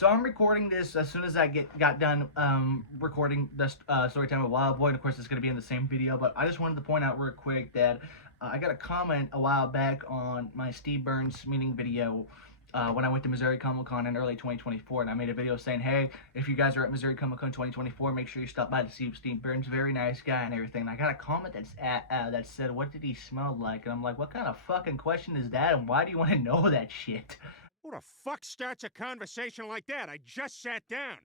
So I'm recording this as soon as I got done recording the story time of Wildboy, and of course it's going to be in the same video. But I just wanted to point out real quick that I got a comment a while back on my Steve Burns meeting video when I went to Missouri Comic Con in early 2024, and I made a video saying, hey, if you guys are at Missouri Comic Con 2024, make sure you stop by to see Steve Burns, very nice guy and everything. And I got a comment that said, what did he smell like? And I'm like, what kind of fucking question is that, and why do you want to know that shit? Who the fuck starts a conversation like that? I just sat down.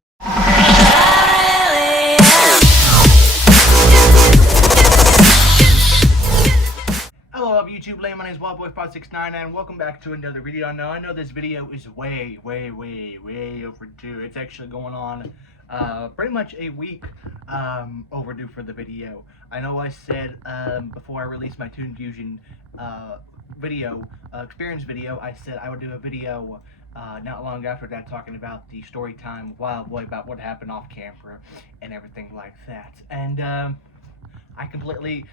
Hello up YouTube land, my name is Wildboy5699 and welcome back to another video. Now I know this video is way overdue. It's actually going on pretty much a week overdue for the video. I know I said before I released my Toonfusion experience video, I said I would do a video not long after that talking about the story time of Wildboy, about what happened off camera and everything like that. And I completely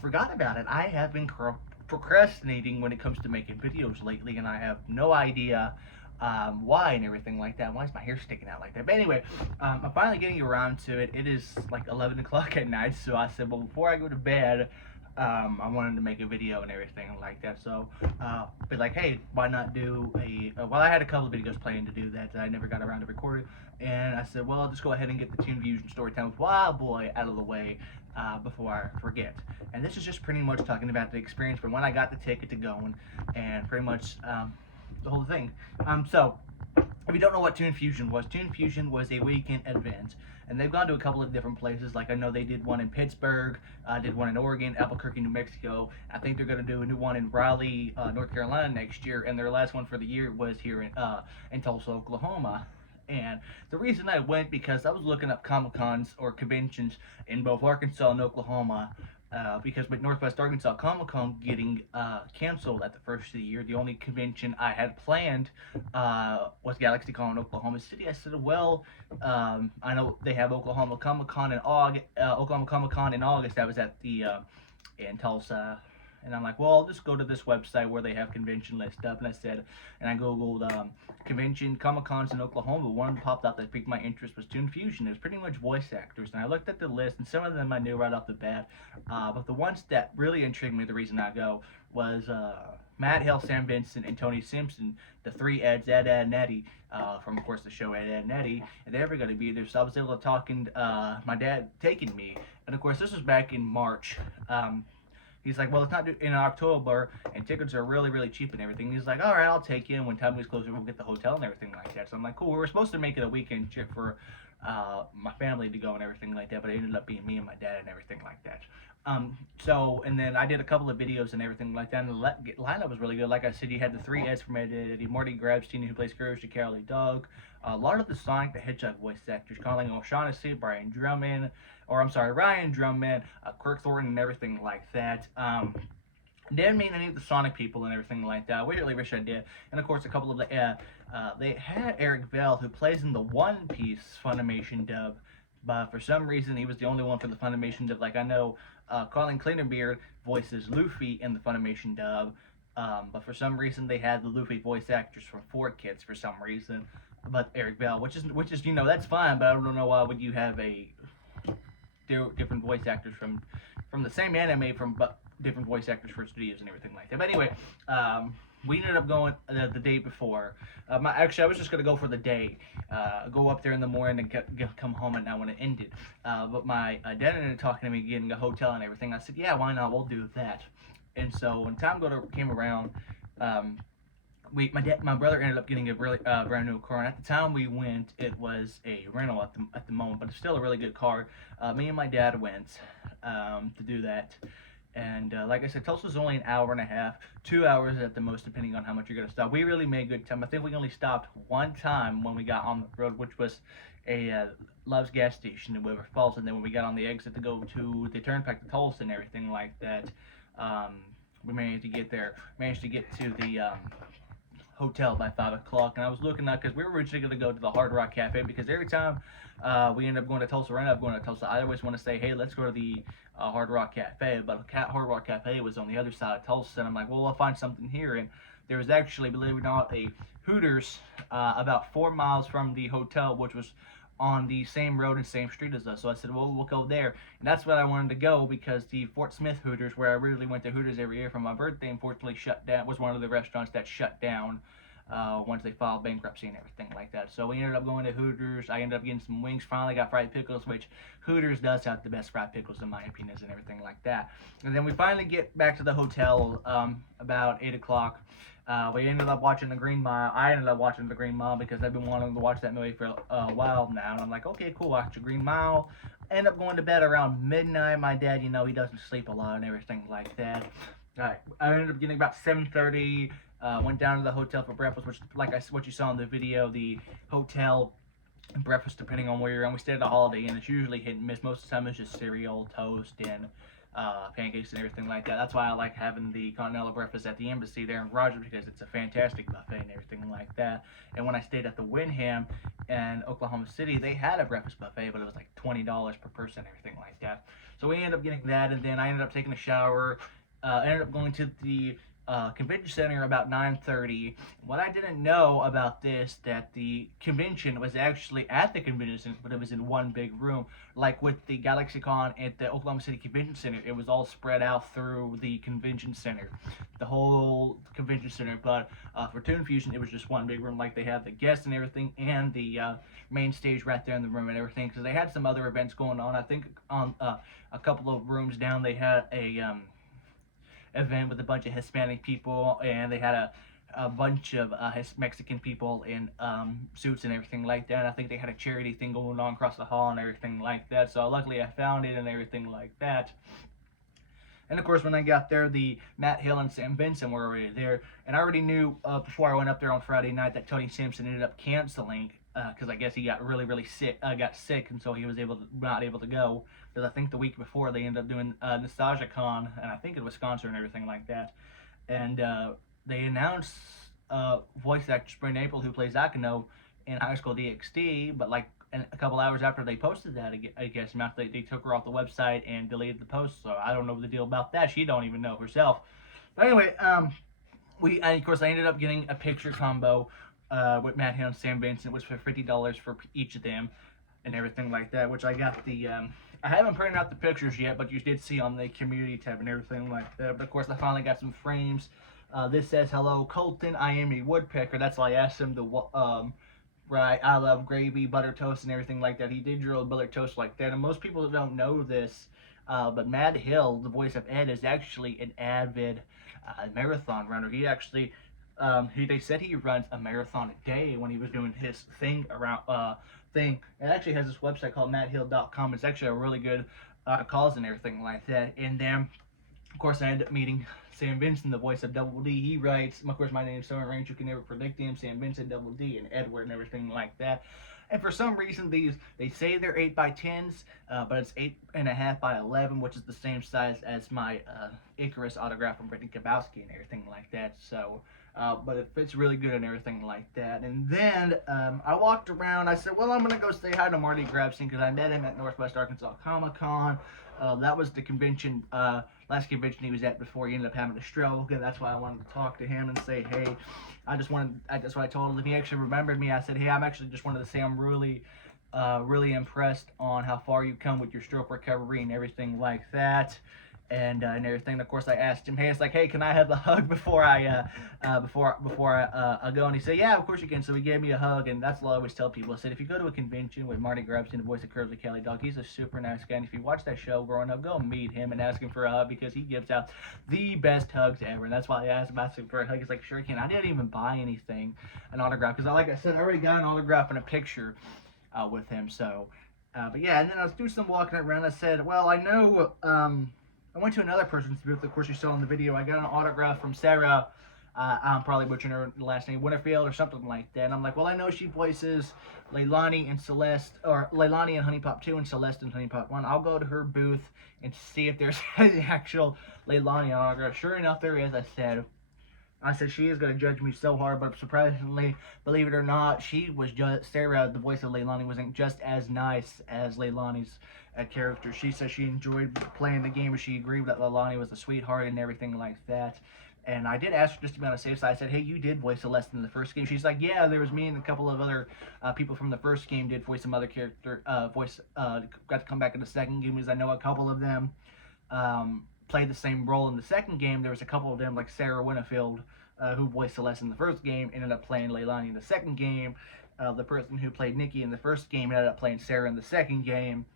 forgot about it. I have been procrastinating when it comes to making videos lately, and I have no idea why and everything like that. Why is my hair sticking out like that? But anyway, I'm finally getting around to it. It is like 11 o'clock at night, so I said, well, before I go to bed, I wanted to make a video and everything like that. So, but like, hey, why not do well, I had a couple of videos planned to do that I never got around to recording, and I said, well, I'll just go ahead and get the Toonfusion Storytime with Wildboy out of the way before I forget. And this is just pretty much talking about the experience from when I got the ticket to going, and pretty much the whole thing. So, if you don't know what Toonfusion was a weekend event, and they've gone to a couple of different places. Like I know they did one in Pittsburgh, did one in Oregon, Albuquerque, New Mexico. I think they're going to do a new one in Raleigh, North Carolina next year, and their last one for the year was here in Tulsa, Oklahoma. And the reason I went, because I was looking up Comic Cons or conventions in both Arkansas and Oklahoma, because with Northwest Arkansas Comic Con getting canceled at the first of the year, the only convention I had planned was GalaxyCon in Oklahoma City. I said, well, I know they have Oklahoma Comic Con in August. Oklahoma Comic Con in August. That was at the in Tulsa. And I'm like, well, I'll just go to this website where they have convention list up. And I said, and I googled convention Comic Cons in Oklahoma. One popped up that piqued my interest was Toonfusion. It was pretty much voice actors, and I looked at the list, and some of them I knew right off the bat. But the ones that really intrigued me, the reason I go, was Matt Hill, Sam Vincent, and Tony Simpson, the three Eds, Ed, and Eddie, from of course the show Ed, and Eddie, and they're ever going to be there. So I was able to talk, and my dad taking me, and of course this was back in March. He's like, well, it's not in October, and tickets are really cheap and everything. He's like, all right, I'll take you, and when time gets closer, we'll get the hotel and everything like that. So I'm like, cool. We were supposed to make it a weekend trip for my family to go and everything like that, but it ended up being me and my dad and everything like that. And then I did a couple of videos and everything like that, and the lineup was really good. Like I said, you had the three Eds from Eddie, Marty Grabstein, who plays Courage to Carly Dog, a lot of the Sonic the Hedgehog voice actors, Colin O'Shaughnessy, Ryan Drummond, Kirk Thornton, and everything like that. Didn't mean any of the Sonic people and everything like that. We really wish I did. And of course, a couple of the they had Eric Bell, who plays in the One Piece Funimation dub, but for some reason he was the only one for the Funimation dub. Like I know Colin Cleanerbeard voices Luffy in the Funimation dub, but for some reason they had the Luffy voice actors from 4Kids for some reason. But Eric Bell, which is that's fine, but I don't know why would you have a different voice actors from the same anime from different voice actors for studios and everything like that. But anyway, we ended up going the day before. Actually, I was just going to go for the day, go up there in the morning and come home at night when it ended. But my dad ended up talking to me getting a hotel and everything. I said, yeah, why not? We'll do that. And so when time came around, my brother ended up getting a really brand new car, and at the time we went, it was a rental at the moment, but it's still a really good car. Me and my dad went to do that, and like I said, Tulsa's only an hour and a half, 2 hours at the most, depending on how much you're gonna stop. We really made good time. I think we only stopped one time when we got on the road, which was a Love's gas station in Weaver Falls, and then when we got on the exit to go to the turnpike to Tulsa and everything like that, we managed to get to the hotel by 5 o'clock, and I was looking up because we were originally going to go to the Hard Rock Cafe, because every time we end up going to Tulsa, I always want to say, hey, let's go to the Hard Rock Cafe, but Hard Rock Cafe was on the other side of Tulsa, and I'm like, well, I'll find something here, and there was actually, believe it or not, a Hooters about 4 miles from the hotel, which was on the same road and same street as us. So I said, well, we'll go there. And that's what I wanted to go, because the Fort Smith Hooters, where I really went to Hooters every year for my birthday, unfortunately shut down. Was one of the restaurants that shut down once they filed bankruptcy and everything like that. So we ended up going to Hooters. I ended up getting some wings. Finally got fried pickles, which Hooters does have the best fried pickles in my opinion and everything like that. And then we finally get back to the hotel about 8 o'clock. We ended up watching The Green Mile. I ended up watching The Green Mile because I've been wanting to watch that movie for a while now. And I'm like, okay, cool, watch The Green Mile. End up going to bed around midnight. My dad, you know, he doesn't sleep a lot and everything like that. I ended up getting about 7:30. Went down to the hotel for breakfast, which, like what you saw in the video, the hotel breakfast, depending on where you're in. We stayed at a Holiday Inn. It's usually hit and miss. Most of the time it's just cereal, toast, and pancakes and everything like that. That's why I like having the Continental breakfast at the embassy there in Rogers, because it's a fantastic buffet and everything like that. And when I stayed at the Wyndham in Oklahoma City, they had a breakfast buffet, but it was like $20 per person, everything like that. So we ended up getting that, and then I ended up taking a shower. Ended up going to the convention center about 9:30. What I didn't know about this, that the convention was actually at the convention center, but it was in one big room. Like with the GalaxyCon at the Oklahoma City Convention Center, it was all spread out through the convention center, the whole convention center. But for Toonfusion, it was just one big room. Like they had the guests and everything, and the main stage right there in the room and everything. Because they had some other events going on. I think on a couple of rooms down, they had a event with a bunch of Hispanic people, and they had a bunch of Mexican people in suits and everything like that. And I think they had a charity thing going on across the hall and everything like that. So luckily I found it and everything like that. And of course, when I got there, the Matt Hill and Sam Benson were already there. And I already knew before I went up there on Friday night that Tony Sampson ended up canceling because I guess he got really sick, and so he was not able to go. Because I think the week before they ended up doing Nostalgia Con, and I think in Wisconsin and everything like that. And they announced voice actor Spring April, who plays Akano in High School DxD, but like a couple hours after they posted that, I guess they took her off the website and deleted the post. So I don't know the deal about that. She don't even know herself. But anyway, of course I ended up getting a picture combo with Matt Hill and Sam Vincent, which was for $50 for each of them and everything like that, which I got the I haven't printed out the pictures yet, but you did see on the community tab and everything like that. But of course I finally got some frames. This says, hello Colton, I am a woodpecker. That's why I asked him to right, I love gravy, butter toast and everything like that. He did drill butter toast like that. And most people don't know this, but Matt Hill, the voice of Ed, is actually an avid marathon runner. He actually they said he runs a marathon a day when he was doing his thing around thing. It actually has this website called matthill.com. It's actually a really good cause and everything like that. And then of course I ended up meeting Sam Benson, the voice of Double D. He writes, of course my name is Summer Range, you can never predict him, Sam Benson, Double D, and Edward and everything like that. And for some reason they say they're 8x10s, but it's 8.5 by 11, which is the same size as my Icarus autograph from Brittany Kabowski and everything like that. So but it fits really good and everything like that. And then I walked around. I said, well, I'm going to go say hi to Marty Grabstein because I met him at Northwest Arkansas Comic-Con. That was the convention, last convention he was at before he ended up having a stroke, and that's why I wanted to talk to him and say, hey, that's what I told him. If he actually remembered me, I said, hey, I'm actually just wanted to say I'm really impressed on how far you've come with your stroke recovery and everything like that. And everything. Of course, I asked him, hey, it's like, hey, can I have a hug before I go? And he said, yeah, of course you can. So he gave me a hug, and that's what I always tell people. I said, if you go to a convention with Marty Grabstein, the voice of Curly Kelly Dog, he's a super nice guy. And if you watch that show growing up, go meet him and ask him for a hug because he gives out the best hugs ever. And that's why I asked him for a hug. He's like, sure can. I didn't even buy anything, an autograph, because like I said, I already got an autograph and a picture with him. So, but yeah, and then I was doing some walking around. I said, well, I know. I went to another person's booth, of course you saw in the video. I got an autograph from Sarah, I'm probably butchering her last name, Winterfield or something like that. And I'm like, well, I know she voices Leilani and Celeste, or Leilani and Honey Pop 2 and Celeste and Honey Pop 1. I'll go to her booth and see if there's an actual Leilani autograph. Sure enough, there is. I said she is going to judge me so hard, but surprisingly, believe it or not, Sarah, the voice of Leilani, wasn't just as nice as Leilani's character. She said she enjoyed playing the game, but she agreed that Leilani was a sweetheart and everything like that. And I did ask her just to be on the safe side. I said, "Hey, you did voice Celeste in the first game." She's like, "Yeah, there was me and a couple of other people from the first game did voice some other character got to come back in the second game because I know a couple of them played the same role in the second game. There was a couple of them like Sarah Winfield who voiced Celeste in the first game ended up playing Leilani in the second game. The person who played Nikki in the first game ended up playing Sarah in the second game.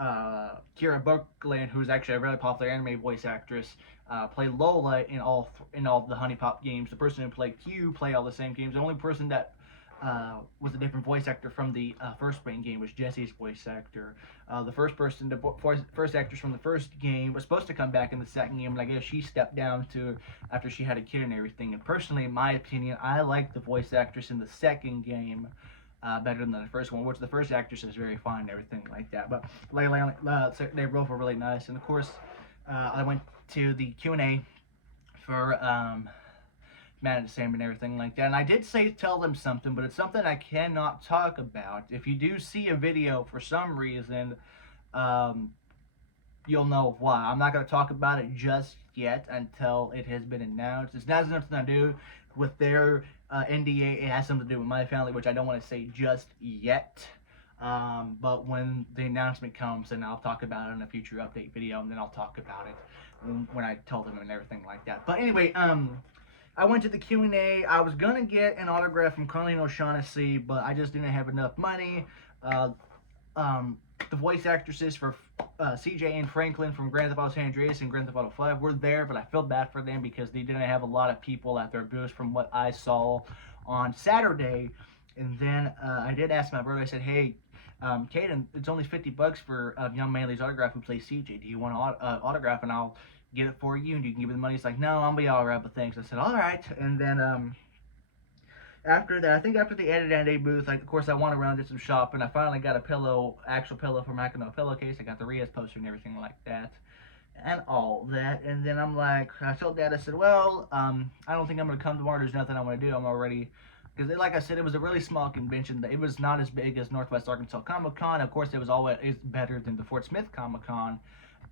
Kira Buckland, who's actually a really popular anime voice actress, played Lola in all the Honey Pop games. The person who played Q played all the same games. The only person that was a different voice actor from the first main game was Jesse's voice actor. The first actress from the first game was supposed to come back in the second game, but I guess she stepped down to after she had a kid and everything. And personally, in my opinion, I like the voice actress in the second game better than the first one, which the first actress is very fine and everything like that. But they both were really nice. And of course, I went to the Q&A for Mad at the Same and everything like that. And I did tell them something, but it's something I cannot talk about. If you do see a video for some reason, you'll know why. I'm not going to talk about it just yet until it has been announced. It's not something to do with their NDA. It has something to do with my family, which I don't want to say just yet. But when the announcement comes, then I'll talk about it in a future update video, and then I'll talk about it when I tell them and everything like that. But anyway, I went to the Q&A. I was going to get an autograph from Colleen O'Shaughnessy, but I just didn't have enough money. The voice actresses for CJ and Franklin from Grand Theft Auto San Andreas and Grand Theft Auto 5 were there, but I feel bad for them because they didn't have a lot of people at their booth from what I saw on Saturday. And then I did ask my brother, I said, "Hey, Caden, it's only $50 for Young Manley's autograph who plays CJ. Do you want an autograph and I'll get it for you and you can give me the money?" He's like, "No, I'll be alright, but thanks." I said, "Alright." And then after that, I think after the Edited Day booth, like, of course, I went around, did some shopping. I finally got a actual pillow for Mackinac pillowcase. I got the Riaz poster and everything like that, and all that. And then I told Dad, I said, "Well, I don't think I'm gonna come tomorrow. There's nothing I'm gonna do. I'm already." Because, like I said, it was a really small convention. It was not as big as Northwest Arkansas Comic Con. Of course, it's better than the Fort Smith Comic Con.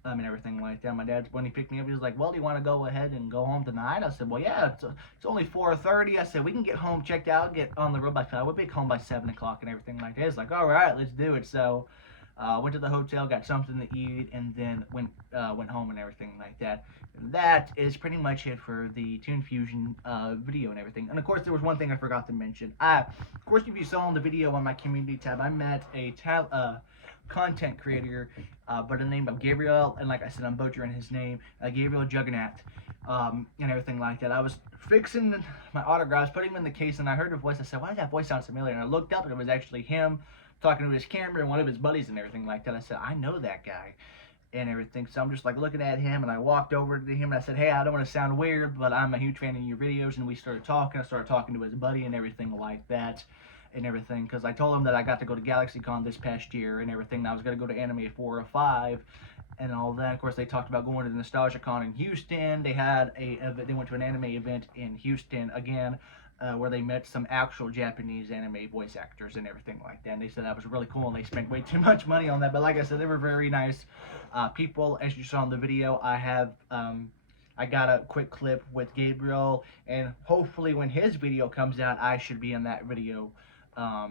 And everything like that. My dad, when he picked me up, he was like, "Well, do you want to go ahead and go home tonight?" I said, "Well, yeah, it's only 4:30. I said, "We can get home, checked out, get on the road by 5. We'll be home by 7 o'clock and everything like that." He's like, "All right, let's do it." So went to the hotel, got something to eat, and then went home and everything like that. And that is pretty much it for the Toonfusion video and everything. And of course, there was one thing I forgot to mention. Of course, if you saw in the video on my community tab, I met a content creator by the name of Gabriel, and like I said, I'm butchering his name, Gabriel Juggernaut, and everything like that. I was fixing my autographs, putting them in the case, and I heard a voice. I said, "Why does that voice sound familiar?" And I looked up, and it was actually him talking to his camera and one of his buddies and everything like that. I said, "I know that guy," and everything. So I'm just like looking at him, and I walked over to him, and I said, "Hey, I don't want to sound weird, but I'm a huge fan of your videos." And we started talking. I started talking to his buddy and everything like that. And everything, because I told him that I got to go to GalaxyCon this past year and everything, and I was going to go to Anime 405 and all that. Of course, they talked about going to the NostalgiaCon in Houston. They went to an anime event in Houston again, where they met some actual Japanese anime voice actors and everything like that. And they said that was really cool, and they spent way too much money on that. But like I said, they were very nice people. As you saw in the video, I got a quick clip with Gabriel, and hopefully when his video comes out, I should be in that video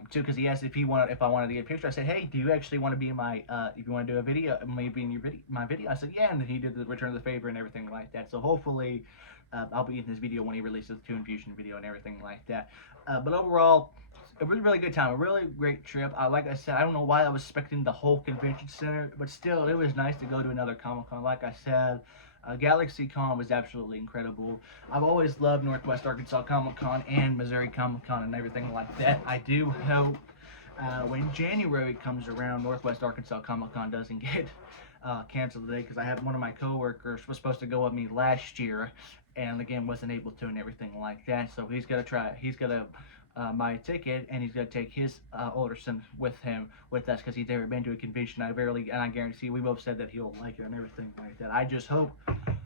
too, because he asked if I wanted to get a picture. I said, "Hey, do you actually want to be in my if you want to do a video, maybe in my video?" I said, "Yeah," and he did the return of the favor and everything like that. So hopefully I'll be in this video when he releases the Toonfusion video and everything like that. But overall, it was a really good time, a really great trip. Like I said, I don't know why I was expecting the whole convention center, but still, it was nice to go to another Comic Con. Like I said, GalaxyCon was absolutely incredible. I've always loved Northwest Arkansas Comic Con and Missouri Comic Con and everything like that. I do hope when January comes around, Northwest Arkansas Comic Con doesn't get canceled today, because I have one of my coworkers was supposed to go with me last year, and again wasn't able to and everything like that. So he's gonna my ticket, and he's gonna take his older son with us, because he's never been to a convention. And I guarantee we both said that he'll like it and everything like that. I just hope,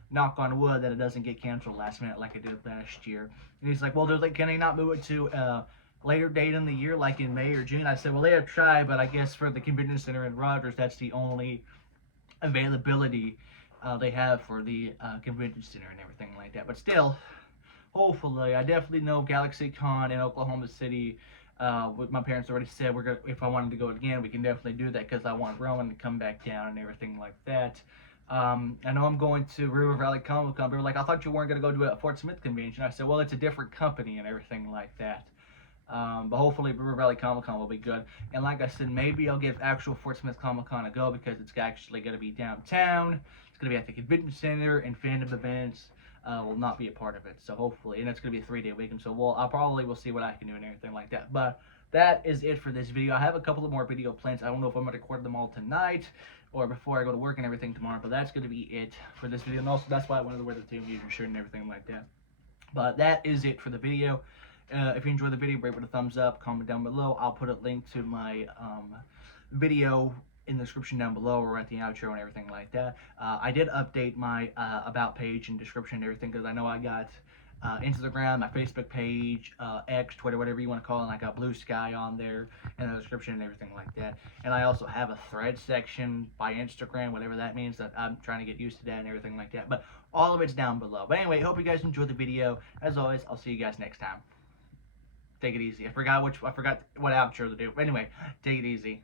knock on wood, that it doesn't get canceled last minute like it did last year. And he's like, "Well, can they not move it to later date in the year, like in May or June?" I said, "Well, they have tried, but I guess for the convention center in Rogers, that's the only availability they have for the convention center and everything like that." But still, hopefully, I definitely know GalaxyCon in Oklahoma City. What my parents already said, we're gonna, if I wanted to go again, we can definitely do that because I want Rowan to come back down and everything like that. I know I'm going to River Valley Comic Con. They were like, I thought you weren't going to go to a Fort Smith convention. I said, well, it's a different company and everything like that. But hopefully River Valley Comic Con will be good. And like I said, maybe I'll give actual Fort Smith Comic Con a go because it's actually going to be downtown. It's going to be at the convention center, and fandom events will not be a part of it. So hopefully, and it's going to be a 3-day weekend. So I probably will see what I can do and everything like that. But that is it for this video. I have a couple of more video plans. I don't know if I'm going to record them all tonight or before I go to work and everything tomorrow. But that's going to be it for this video. And also, that's why I wanted to wear the Toonfusion shirt and everything like that. But that is it for the video. If you enjoyed the video, rate with a thumbs up, comment down below. I'll put a link to my video in the description down below, or at the outro and everything like that. I did update my about page and description and everything because I know I got Instagram, my Facebook page, X, Twitter, whatever you want to call it, and I got Blue Sky on there in the description and everything like that. And I also have a thread section by Instagram, whatever that means, that I'm trying to get used to that and everything like that. But all of it's down below. But anyway, hope you guys enjoyed the video. As always, I'll see you guys next time. Take it easy. I forgot what outro to do. Anyway, take it easy.